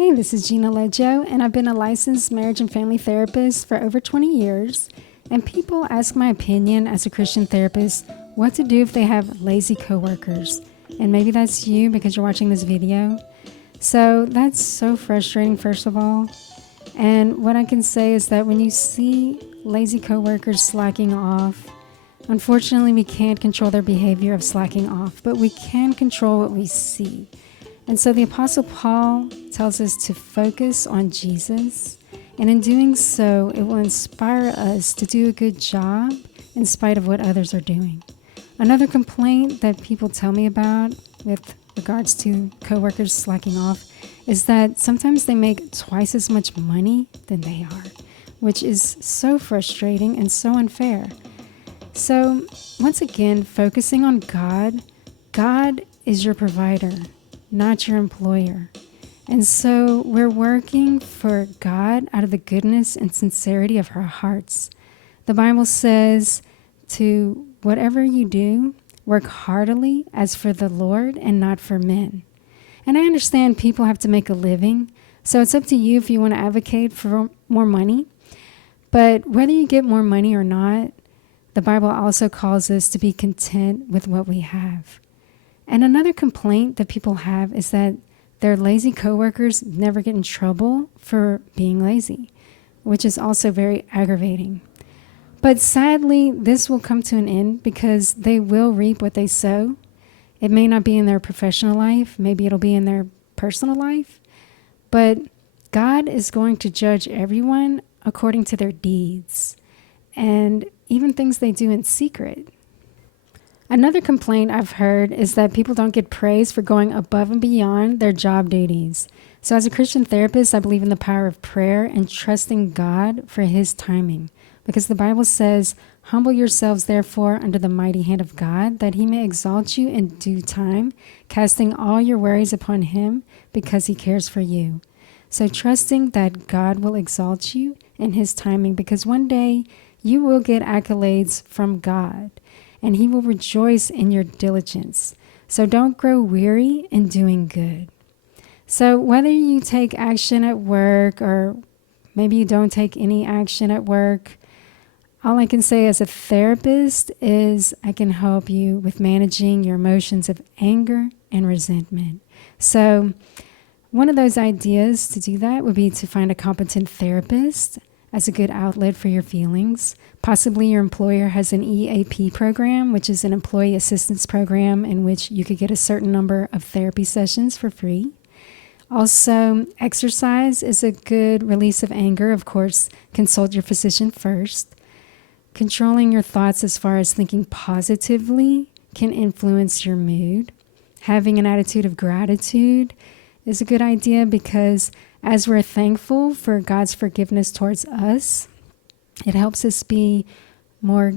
Hey, this is Gina Leggio, and I've been a licensed marriage and family therapist for over 20 years. And people ask my opinion as a Christian therapist what to do if they have lazy coworkers. And maybe that's you because you're watching this video. So that's so frustrating, first of all. And what I can say is that when you see lazy coworkers slacking off, unfortunately, we can't control their behavior of slacking off, but we can control what we see. And so the Apostle Paul tells us to focus on Jesus. And in doing so, it will inspire us to do a good job in spite of what others are doing. Another complaint that people tell me about with regards to coworkers slacking off is that sometimes they make twice as much money than they are, which is so frustrating and so unfair. So once again, focusing on God. God is your provider, not your employer. And so we're working for God out of the goodness and sincerity of our hearts. The Bible says to whatever you do, work heartily as for the Lord and not for men. And I understand people have to make a living, so it's up to you if you want to advocate for more money. But whether you get more money or not, the Bible also calls us to be content with what we have. And another complaint that people have is that their lazy coworkers never get in trouble for being lazy, which is also very aggravating. But sadly, this will come to an end because they will reap what they sow. It may not be in their professional life, maybe it'll be in their personal life, but God is going to judge everyone according to their deeds and even things they do in secret. Another complaint I've heard is that people don't get praise for going above and beyond their job duties. So as a Christian therapist, I believe in the power of prayer and trusting God for His timing. Because the Bible says, humble yourselves therefore under the mighty hand of God, that He may exalt you in due time, casting all your worries upon Him because He cares for you. So trusting that God will exalt you in His timing, because one day you will get accolades from God. And He will rejoice in your diligence. So don't grow weary in doing good. So whether you take action at work or maybe you don't take any action at work, all I can say as a therapist is I can help you with managing your emotions of anger and resentment. So one of those ideas to do that would be to find a competent therapist as a good outlet for your feelings. Possibly your employer has an EAP program, which is an employee assistance program in which you could get a certain number of therapy sessions for free. Also, exercise is a good release of anger. Of course, consult your physician first. Controlling your thoughts as far as thinking positively can influence your mood. Having an attitude of gratitude is a good idea because as we're thankful for God's forgiveness towards us, it helps us be more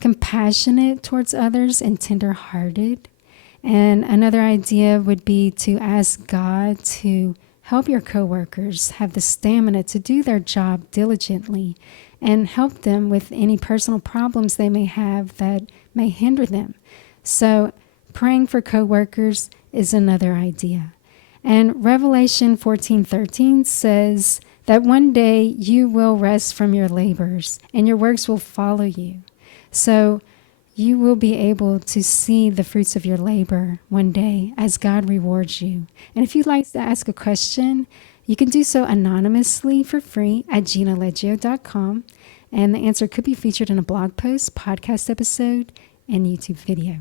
compassionate towards others and tender-hearted. And another idea would be to ask God to help your coworkers have the stamina to do their job diligently and help them with any personal problems they may have that may hinder them. So praying for coworkers is another idea. And Revelation 14:13 says that one day you will rest from your labors and your works will follow you. So you will be able to see the fruits of your labor one day as God rewards you. And if you'd like to ask a question, you can do so anonymously for free at ginaleggio.com. And the answer could be featured in a blog post, podcast episode, and YouTube video.